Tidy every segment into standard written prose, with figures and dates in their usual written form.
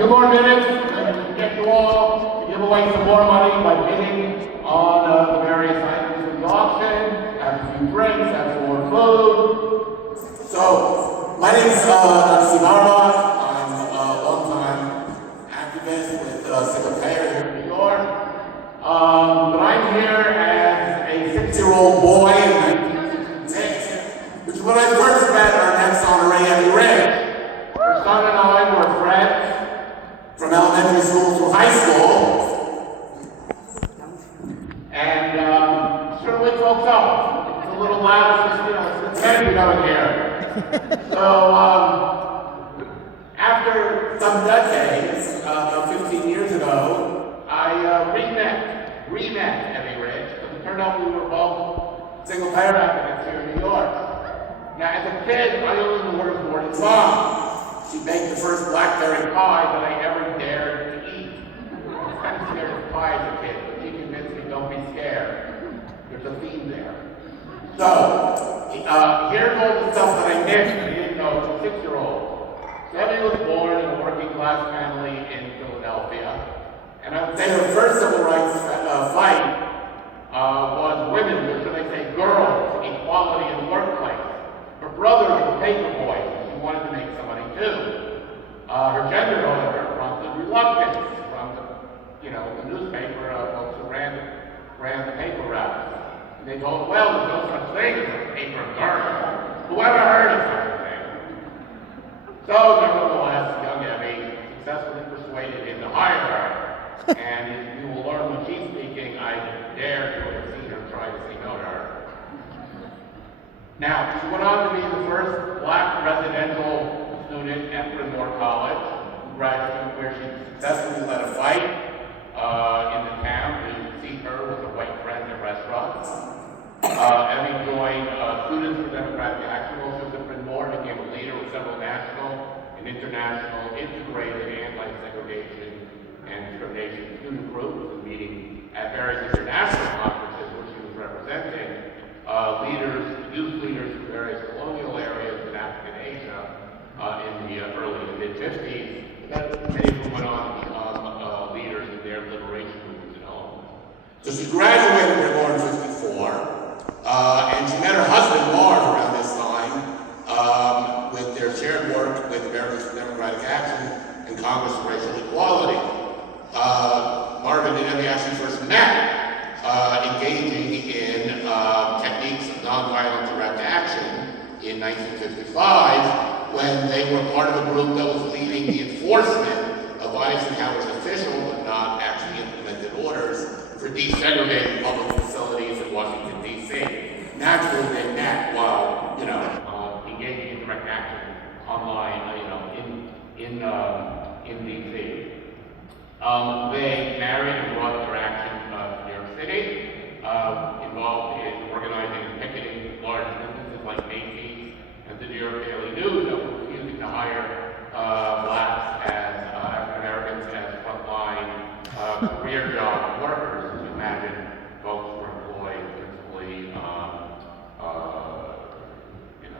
few more minutes to get you all to give away some more money by bidding on the various items in the auction, have a few drinks, have some more food. So, my name is Dr. Steve Auerbach. I'm a longtime activist with Single Payer here in New York. But I'm here as a 6-year-old boy in 1966, which is when I first met our next honoree, Evie. Her son and I were friends from elementary school through high school. And sure wakes folks up. It's a little loud, it's energy going here. So after some decades, about 15 years ago, I re-met Evie Rich, because it turned out we were both single payer activists here in New York. Now, as a kid, I only knew her as Morton's mom. She baked the first blackberry pie that I ever dared to eat. I was kind of scared of pie as a kid, but she convinced me, don't be scared. There's a theme there. So, here's all the stuff that I missed and I didn't know as a 6-year-old. Evie was born in a working class family in Philadelphia. And I would say her first civil rights fight was women, or should I say girls, equality in the workplace. Her brothers were paper boys, and she wanted to make some money too. Her gender, however, prompted reluctance from the newspaper folks who ran the paper routes. And they told, well, there's no such thing as a paper girl. Whoever heard of such a thing? So, nevertheless, young Evie successfully persuaded him to hire her. And as you will learn when she's speaking, I dare to have seen her try to say no to her. Now, she went on to be the first black residential student at Bryn Mawr College, where she successfully led a fight in the town to seat her with her white friends at restaurants. Evie joined Students for Democratic Action, also at Bryn Mawr, became a leader with several national and international integrated anti-segregation and discrimination student groups, and meeting at various international conferences where she was representing youth leaders from various colonial areas in Africa and Asia in the early and mid-50s. Many of them went on to become leaders in their liberation movements at home. So she graduated from Bryn Mawr in '54, and she met her husband, Marv, around this time, with their shared work with Americans for Democratic Action and Congress for Racial Equality. Marvin and Evie actually first met engaging in techniques of nonviolent direct action in 1955 when they were part of a group that was leading the enforcement of Eisenhower's official but not actually implemented orders for desegregating public facilities in Washington, D.C. Naturally, they met while, engaging in direct action online, in D.C. They married and brought their action to New York City, involved in organizing and picketing large businesses like Macy's and the New York Daily News that were refusing to hire blacks as African Americans as frontline career job workers. As you imagine, folks were employed principally, in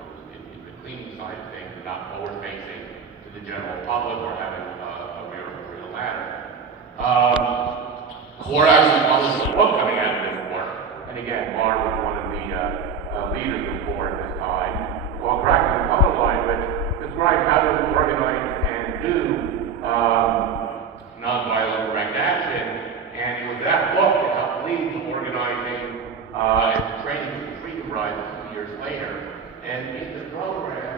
the cleaning side of things, and not forward-facing to the general public or having a real ladder. CORE actually published a book coming out of this work, and again, Marv was one of the leaders of CORE at this time, called Cracking the Color Line, which describes how to organize and do nonviolent direct action, and it was that book that helped lead to organizing and training for the Freedom Riders 2 years later. And in the program,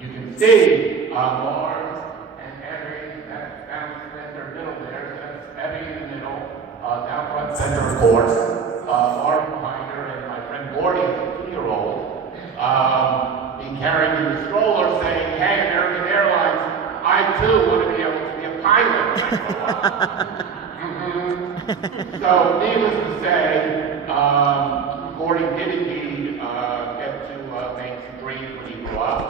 you can see Marv and Evie, that's down center middle there, that's Evie in the middle, down front center, of course, Marv behind her, and my friend Gordy, a 2-year-old, being carried in the stroller saying, hey, American Airlines, I too want to be able to be a pilot when I grow up. So, needless to say, Gordy did indeed get to make some dreams when he grew up.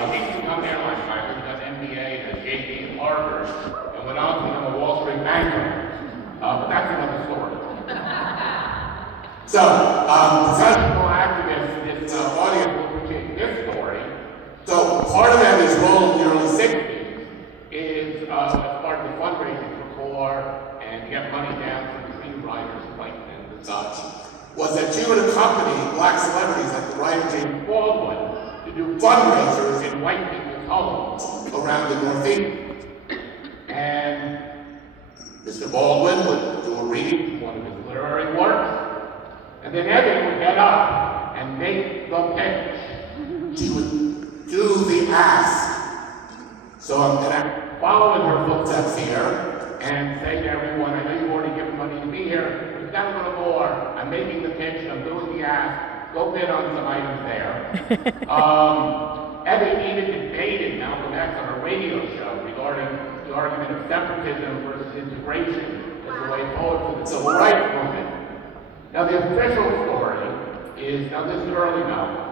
He didn't become an airline pilot. He got an MBA and a JD at Harvard, and went on to become a Wall Street banker. But that's another story. So, professional activists, this audience will appreciate this story. So, part of that is role in the early 60s is as part for and get money down for the screenwriters like and such, Was that you would accompany black celebrities like the writer James Baldwin to do fundraisers in white people's homes around the Northeast. And Mr. Baldwin would do a reading from one of his literary works, and then Evie would get up and make the pitch. She would do the ask. So I'm following her footsteps here and say to everyone, I know you've already given money to be here, but got a little more. I'm making the pitch, I'm doing the ask, go bid on some items there. Evie even debated Malcolm X on a radio show regarding the argument of separatism versus integration as the way forward for the civil rights movement. Now the official story is, now this is early Malcolm,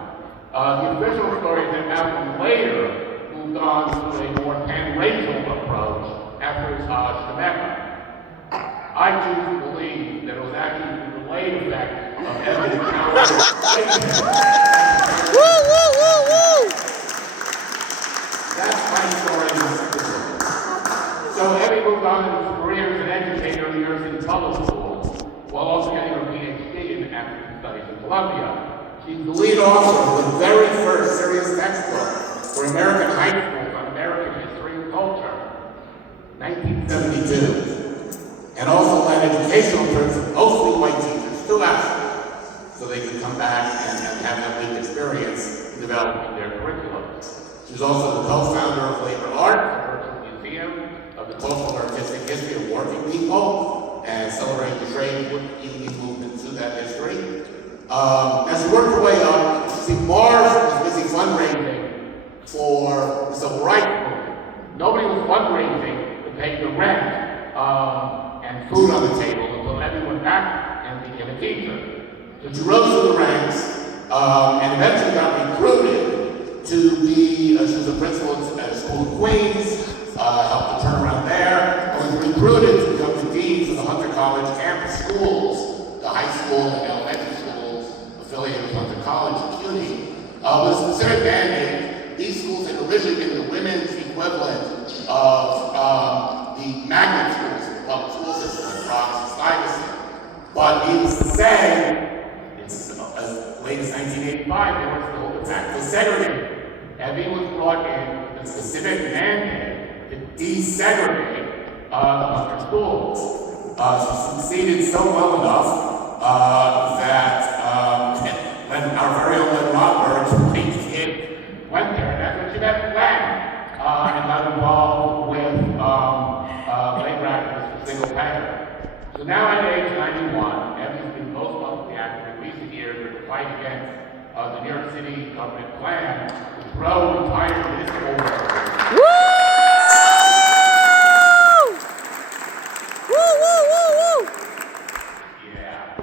the official story is that Malcolm later moved on to a more pan-racial approach after his Hajj to Mecca. I choose to believe that it was actually the delayed effect of Evie's Woo, woo, woo, woo! That's my story. So Evie moved on to his career as an educator in New York City public schools, while also getting her PNHP in African Studies in Columbia. She's the lead author of the very first serious textbook for American high schools on American history and culture, 1972. And also led educational trips of mostly white teachers to Africa, so they could come back and have that lived experience in developing their curriculum. She was also the co-founder of Labor Art, the Virtual Museum of the Cultural and Artistic History of Working People, and celebrating the trade union movement through that history. As she worked her way up, see, Mars was busy fundraising for the civil rights movement. Nobody was fundraising to pay the rent and food on the table until Evie went back and became a teacher. So she rose through the ranks and eventually got recruited to be, she was a principal at a school in Queens, helped to turn around there, and was recruited to become the dean for the Hunter College campus schools, the high school and elementary schools affiliated with Hunter College in CUNY. With a specific mandate, these schools had originally been the women's equivalent of the magnet schools in the public school system in Bronx and Stuyvesant. But needless to say, as late as 1985, they were still de facto segregated. Evie was brought in with a specific mandate to desegregate the Hunter schools. She succeeded so well enough that when our very own Len Rothberg, kid, went there, and that's when she met Len, and got involved with labor activists for single payer. So now at age 91, Evie's been most publicly active in recent years in the fight against the New York City government plan to throw retired municipal workers. Woo! Woo, woo, woo, woo! Yeah, to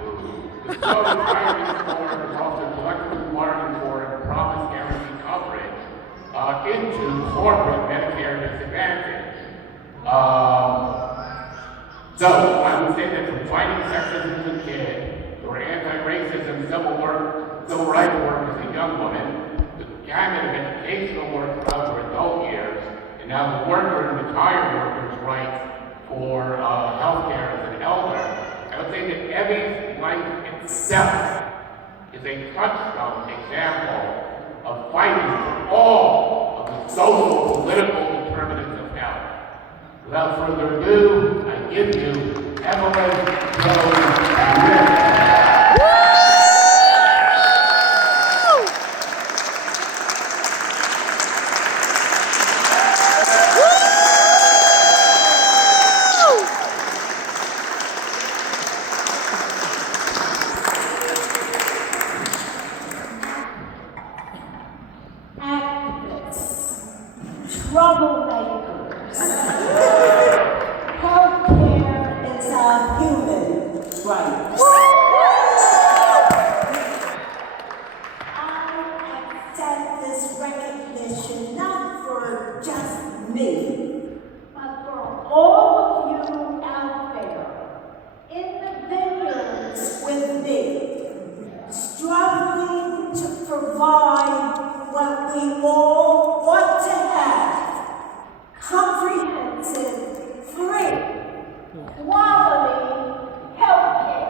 throw retired municipal workers off their collectively bargained for and promised guaranteed coverage into corporate Medicare disadvantage. So I would say that from fighting sexism as a kid, or anti-racism, civil rights work as a young woman, the gamut of educational work throughout her adult years, and now the worker and retired workers' rights for health care as an elder, I would say that Evie's life itself is a touchstone example of fighting for all of the social, political determinants of health. Without further ado, I give you Evelyn Rose. Troublemakers. Healthcare is a human right. quality healthcare.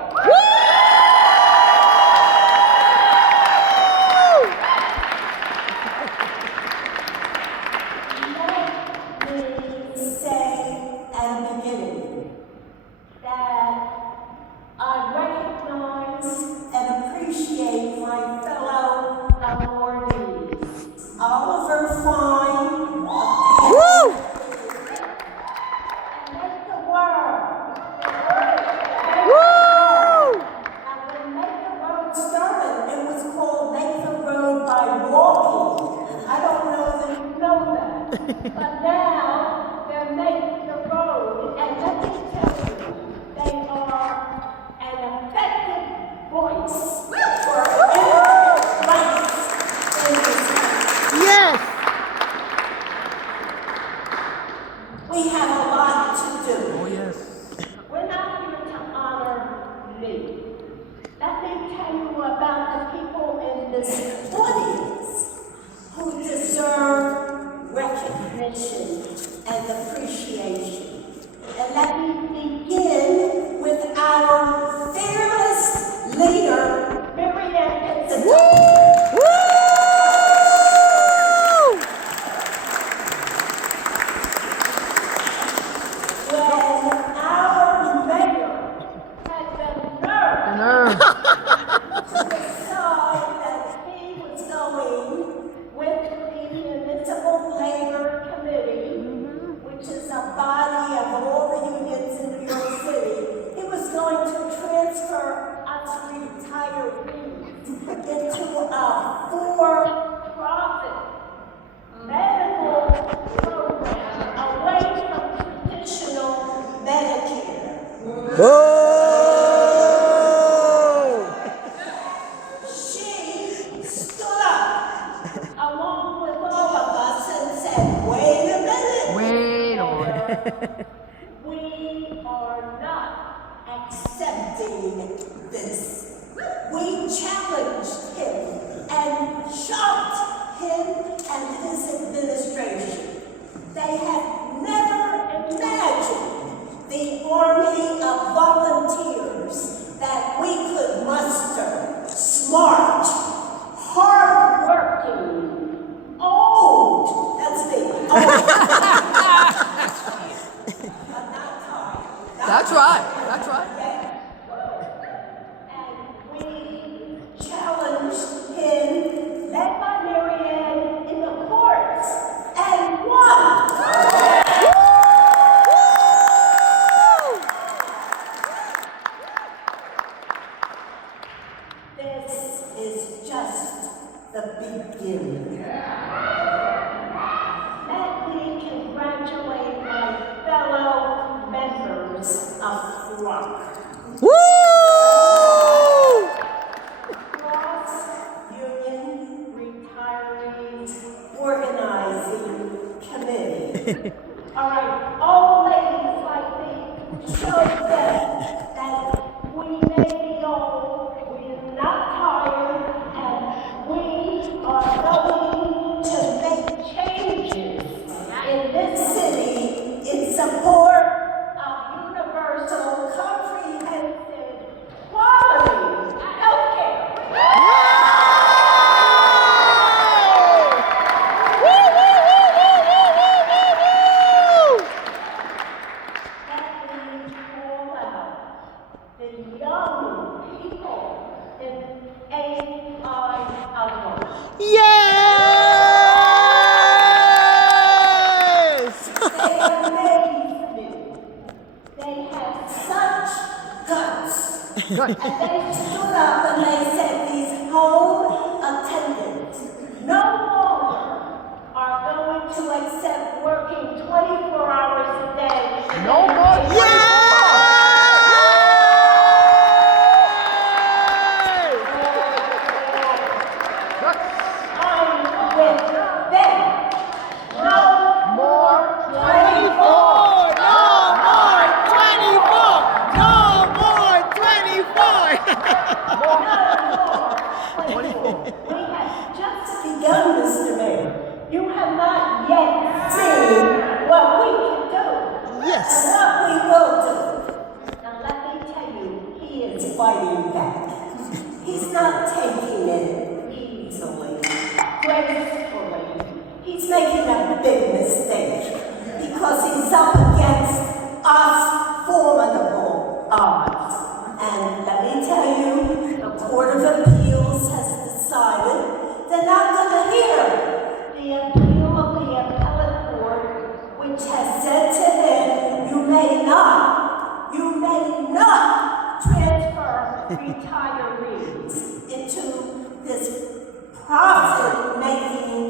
Let me say at the beginning that I recognize and appreciate my fellow awardees. Oliver Fine, Woo! and make the world. Woo! And when Make the Road started, it was called Make the Road by Walking. I don't know that you know that. But now they're Make the Road, and let me tell you, they are an effective voice for immigrant rights in this country. Yes! We have a lot to do. Oh, yes. We're not here to honor me. Let me tell you about the people in this audience who deserve recognition and appreciation. And let me begin with our fearless leader, Miriam Pinson. Woo! When our mayor had the nerve to decide that he was going with the Municipal Labor Committee, which is a body of all the unions in New York City, he was going to transfer us retirees into a for-profit medical program away from traditional Medicare. Oh! She stood up along with all of us and said, wait a minute. Wait Mayor. We are not accepting this. We challenged him and shocked him and his administration. They had never imagined the army of volunteers that we could muster. Smart, hard-working, old, that's me, old. But not tired. That's right. That's right. And we challenged him, led by Marianne, in the courts, and won. This is just the beginning. Let me congratulate my fellow members of FLOC. Woo! Cross-Union Retirees Organizing Committee. All right, old ladies like me, show them that we may be old, we're not tired, and we are going to make changes in this city in support of universal, comprehensive, quality healthcare. Let me call out the young people in AI. Yes! They amaze me. They have such guts. Good. And they stood up and they said these home attendants no longer are going to accept working 24 hours a day. No more. Yes! I'm with them. No more 24. No more 24! No more 24! No more 24. fighting back. He's not taking it easily, gracefully. He's making a big mistake because he's up against us formidable odds. And let me tell you, the Court of Appeals has decided they're not going to hear the appeal of the appellate court, which has said to him, you may not transfer retirees into this profit-making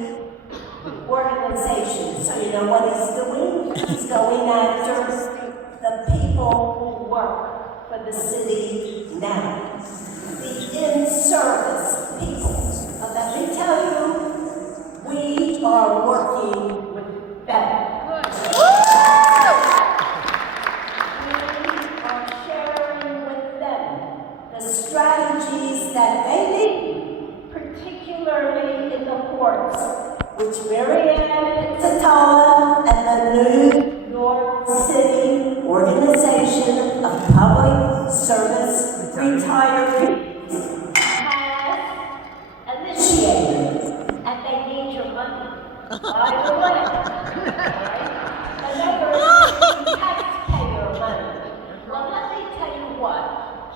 organization. So you know what he's doing? He's going after the people who work for the city now. The in-service people. But let me tell you, we are working with them. We are sharing with them the strategies that they need, particularly in the courts, which Marianne Pizzatola and the New York City Organization of Public Service Retirees has initiated, and they need your money. By the way, remember, it's taxpayer money. Well, let me tell you what,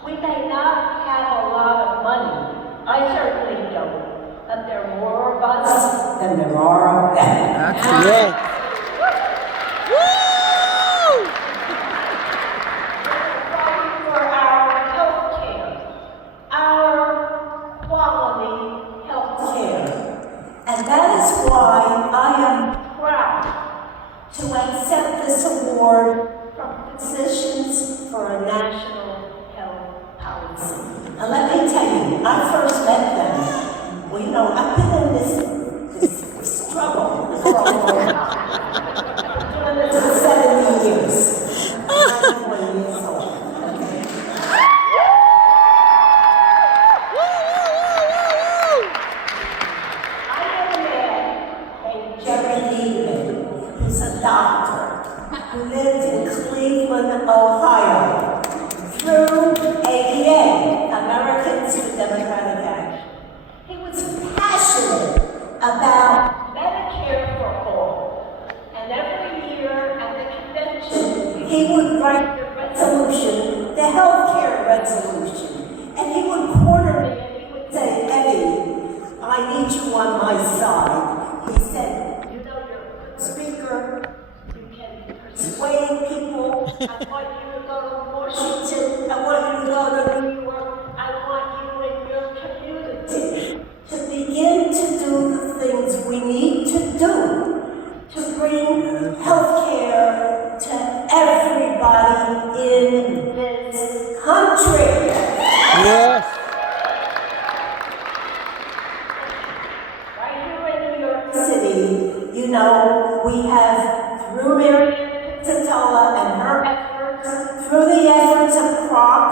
we may not have a lot of money. I certainly don't. But there are more of us than there are of them. That's right. Woo! We're fighting for our health care, our quality health care. And that is why I am proud to accept this award from Physicians for a National Health Policy. And let me tell you, I first met them. Well, you know, I've been in this struggle for a long time. I've been doing this for 70 years. I'm 91 years old. Okay. I know a man named Jerry Lehman, who's a doctor, who lived in Cleveland, Ohio, through ADA, Americans for Democratic Action. He was passionate about Medicare for all. And every year at the convention, he would write the resolution, the healthcare resolution. And he would corner me and he would say, Evie, I need you on my side. He said, you know, you're a good speaker. You can persuade people. I want you to go to Washington. I want you to go to New York. I want you in your community to begin to do the things we need to do to bring health care to everybody in this country. Yes. Right here in New York City, you know, we have, through Marianne Pizzatola and her efforts, through the efforts of CROC,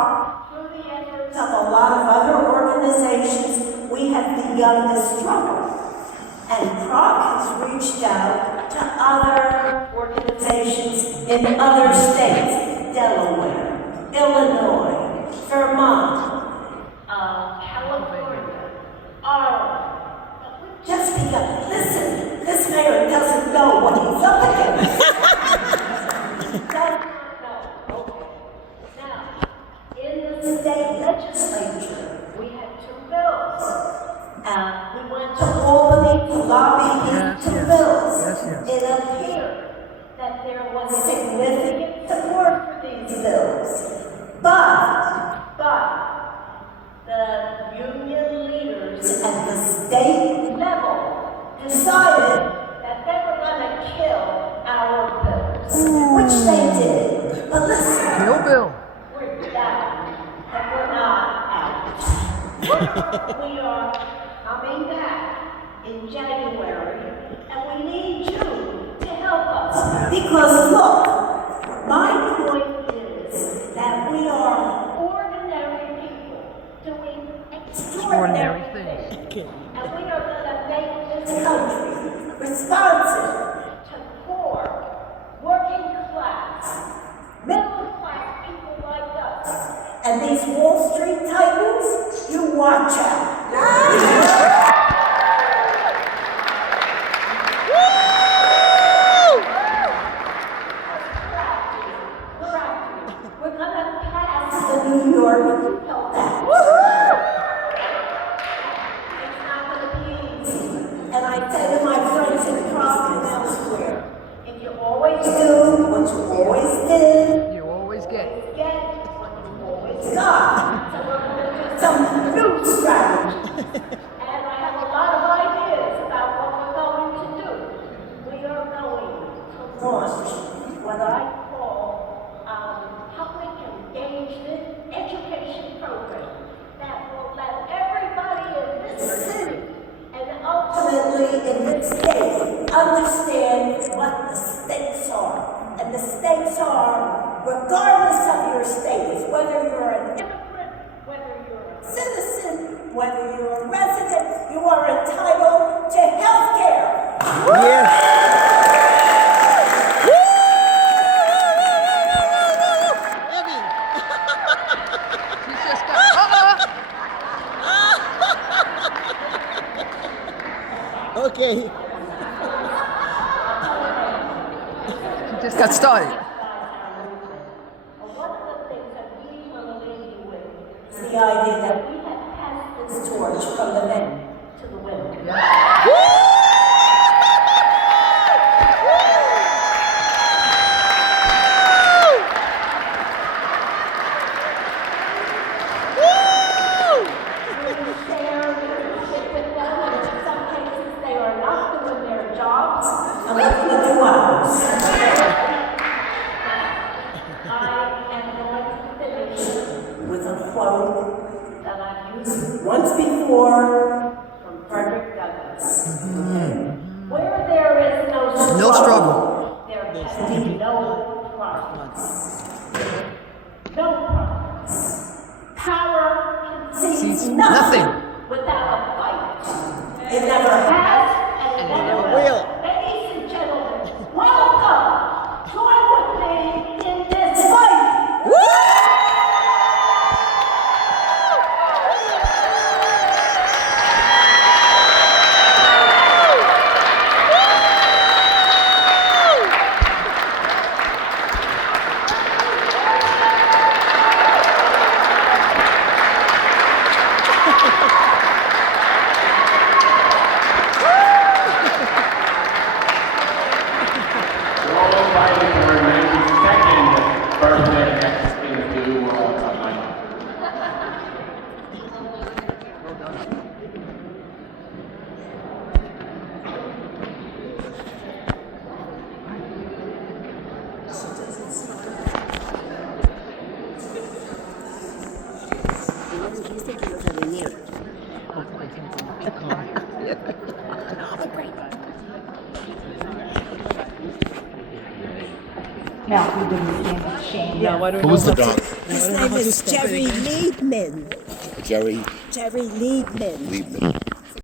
through the efforts of a lot of other organizations, we have begun this struggle. And CROC has reached out to other organizations in other states, Delaware, Illinois, Vermont, California, Oregon. Just because, listen, this mayor doesn't know what he's up against. Does not know. Okay. Now, in the state legislature, we had two bills. We went to Albany to lobby these two bills. It appeared that there was significant support for these bills. But the union leaders at the state level decided that they were going to kill our bills, which they did. But listen, Bill. we're down, and we're not out. We are coming back in January, and we need you to help us. Because look, my point is that we are ordinary people doing extraordinary things. And we are going to make this country responsive to poor, working class, middle class people like us. And these Wall Street watch out. We're gonna pass the New York Health Act. It's not gonna be easy. And I say to my friends in Prague and elsewhere, if you always do what you always did, You always get. get what you always got. So we're gonna do some new strategy. And I have a lot of ideas about what we're going to do. We are going to launch what I call public engagement education program that will let everybody in this city and ultimately in this state understand what the stakes are. And the stakes are, regardless of your status, whether you're an immigrant, whether you're a citizen, whether you're a resident, you are entitled to health care. Yes. Evie! She just got. Okay. She just got started. One of the things that we want to leave you with is the idea that we have passed this torch from the men to the women. We share leadership with them, and in some cases they are not doing their jobs, and we're going to do ours. I am going to finish with a quote that I've used once before from Frederick Douglass. Where there is no struggle, there can be no progress. No progress. Power concedes nothing without a fight. It never has and it never will. Ladies and gentlemen, welcome. Join with me in this fight. We're all invited for a 92nd birthday next thing to tonight. Now, we didn't stand a shame. Who's the dog? His name is Jerry Liebman. Jerry Jerry Liebman. Liebman.